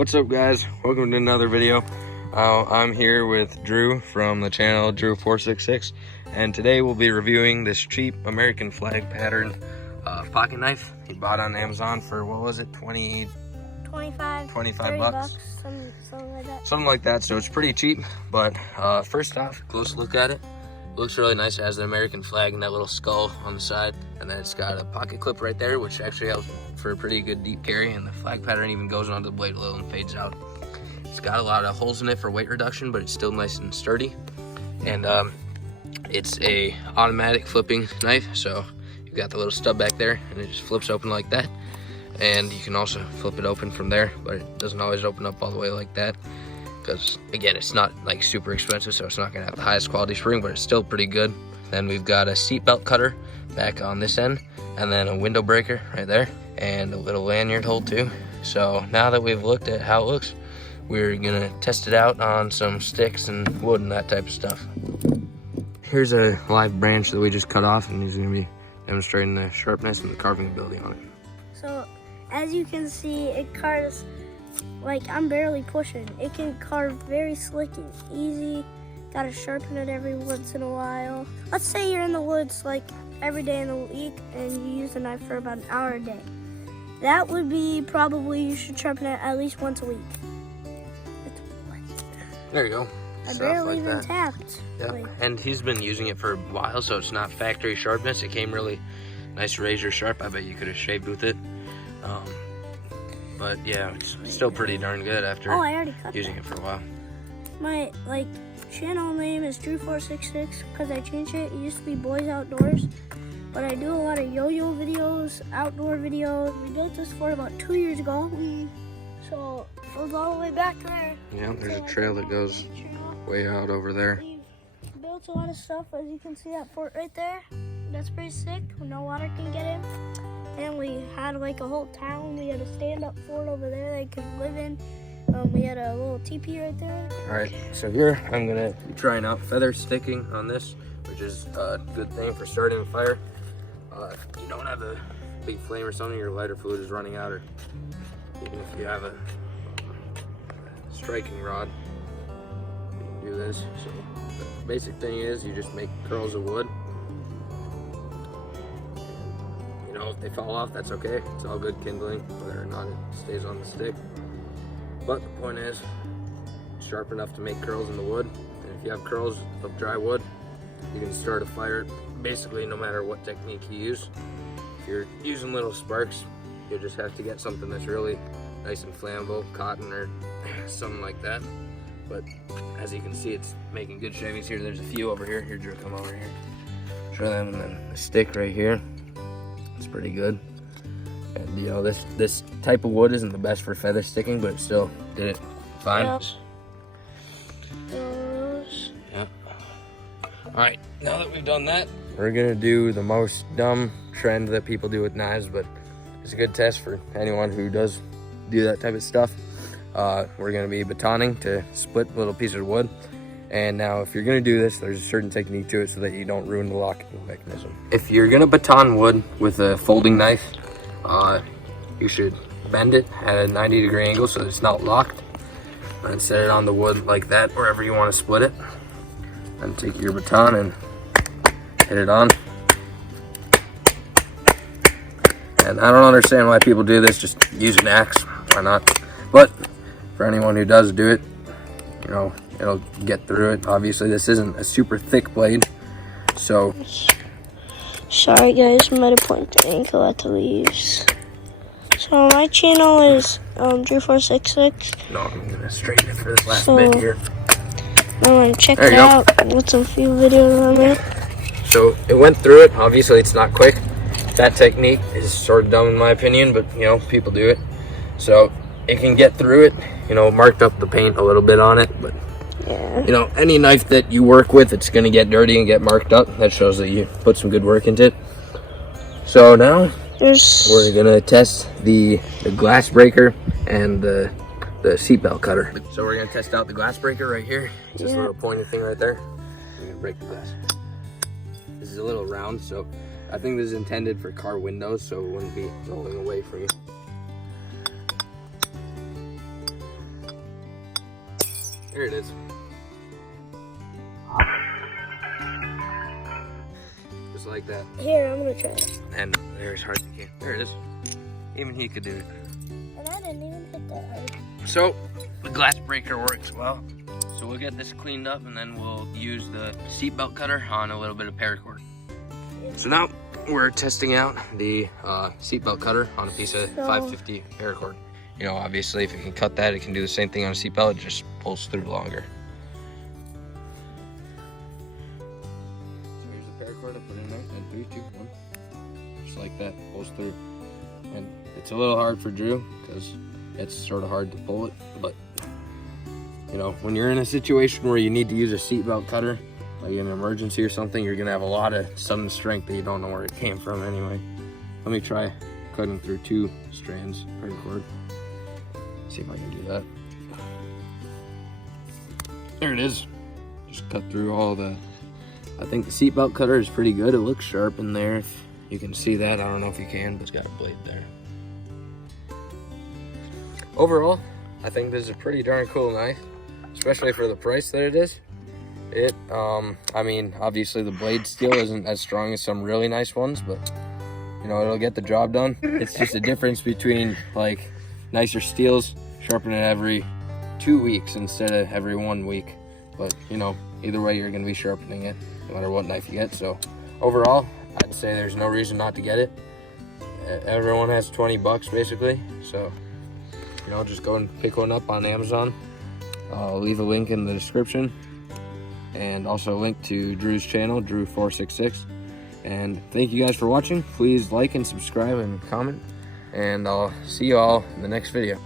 What's up, guys? Welcome to another video. I'm here with Drew from the channel Drew466, and today we'll be reviewing this cheap American flag pattern pocket knife he bought on Amazon for, what was it, 25 bucks? Something like that. Something like that, so it's pretty cheap. But first off, close look at it. Looks really nice. It has the American flag and that little skull on the side, and then it's got a pocket clip right there, which actually helps for a pretty good deep carry, and the flag pattern even goes onto the blade a little and fades out. It's got a lot of holes in it for weight reduction, but it's still nice and sturdy. And it's a automatic flipping knife, so you've got the little stub back there and it just flips open like that. And you can also flip it open from there, but it doesn't always open up all the way like that, because again, it's not like super expensive, so it's not gonna have the highest quality spring, but it's still pretty good. Then we've got a seat belt cutter back on this end, and then a window breaker right there, and a little lanyard hole too. So now that we've looked at how it looks, we're gonna test it out on some sticks and wood and that type of stuff. Here's a live branch that we just cut off, and he's gonna be demonstrating the sharpness and the carving ability on it. So as you can see, it carves like I'm barely pushing. It can carve very slick and easy. Gotta sharpen it every once in a while. Let's say you're in the woods like every day in the week and you use the knife for about an hour a day. That would be probably, you should sharpen it at least once a week. There you go. I barely even tapped. Yeah, and he's been using it for a while, so it's not factory sharpness. It came really nice, razor sharp. I bet you could have shaved with it. But yeah, it's still pretty darn good after using it for a while. My channel name is Drew466 because I changed it. It used to be Boys Outdoors, but I do a lot of yo-yo videos, outdoor videos. We built this for about 2 years ago, so it goes all the way back there. Yeah, there's a trail that goes way out over there. We've built a lot of stuff, as you can see that fort right there. That's pretty sick. No water can get in. And we had like a whole town. We had a stand-up fort over there they could live in. We had a little teepee right there. All right, so here I'm gonna be trying out feather sticking on this, which is a good thing for starting a fire. If you don't have a big flame or something, your lighter fluid is running out, or even if you have a striking rod, you can do this. So the basic thing is you just make curls of wood. If they fall off, that's okay. It's all good kindling, whether or not it stays on the stick. But the point is, sharp enough to make curls in the wood. And if you have curls of dry wood, you can start a fire basically no matter what technique you use. If you're using little sparks, you just have to get something that's really nice and flammable, cotton or something like that. But as you can see, it's making good shavings here. There's a few over here. Here, Drew, come over here. Show them, and then the stick right here. It's pretty good. And you know, this type of wood isn't the best for feather sticking, but it still did it fine. Yeah. All right, now that we've done that, we're gonna do the most dumb trend that people do with knives, but it's a good test for anyone who does do that type of stuff. We're gonna be batoning to split little pieces of wood. And now if you're gonna do this, there's a certain technique to it so that you don't ruin the locking mechanism. If you're gonna baton wood with a folding knife, you should bend it at a 90-degree angle so that it's not locked. And set it on the wood like that, wherever you wanna split it. And take your baton and hit it on. And I don't understand why people do this, just use an axe, why not? But for anyone who does do it, you know, it'll get through it. Obviously, this isn't a super thick blade, so. Sorry guys, might have pointed the ankle at the leaves. So my channel is Drew466. No, I'm gonna straighten it for this last bit here. I'm gonna check it out with a few videos on it. So it went through it. Obviously, it's not quick. That technique is sort of dumb in my opinion, but you know, people do it. So it can get through it. You know, marked up the paint a little bit on it, but. Yeah. You know, any knife that you work with, it's going to get dirty and get marked up. That shows that you put some good work into it. So now we're going to test the glass breaker and the seatbelt cutter. So we're going to test out the glass breaker right here. It's this little pointy thing right there. We're going to break the glass. This is a little round, so I think this is intended for car windows, so it wouldn't be rolling away from you. Here it is. Just like that. Here, I'm gonna try it. And there's Heartstick. There it is. Even he could do it. And I didn't even hit that hard. So the glass breaker works well. So we'll get this cleaned up and then we'll use the seatbelt cutter on a little bit of paracord. So now we're testing out the seatbelt cutter on a piece of 550 paracord. You know, obviously if you can cut that, it can do the same thing on a seatbelt, it just pulls through longer. So here's the paracord, I put it in there, and 3, 2, 1. Just like that, pulls through. And it's a little hard for Drew because it's sort of hard to pull it, but you know, when you're in a situation where you need to use a seatbelt cutter, like in an emergency or something, you're gonna have a lot of sudden strength that you don't know where it came from anyway. Let me try cutting through 2 strands per cord. See if I can do that. There it is. Just cut through all the, I think the seatbelt cutter is pretty good. It looks sharp in there. If you can see that, I don't know if you can, but it's got a blade there. Overall, I think this is a pretty darn cool knife, especially for the price that it is. I mean, obviously the blade steel isn't as strong as some really nice ones, but you know, it'll get the job done. It's just a difference between like nicer steels, sharpen it every 2 weeks instead of every 1 week. But you know, either way, you're gonna be sharpening it no matter what knife you get. So overall, I'd say there's no reason not to get it. Everyone has 20 bucks basically. So, you know, just go and pick one up on Amazon. I'll leave a link in the description. And also a link to Drew's channel, Drew466. And thank you guys for watching. Please like and subscribe and comment. And I'll see you all in the next video.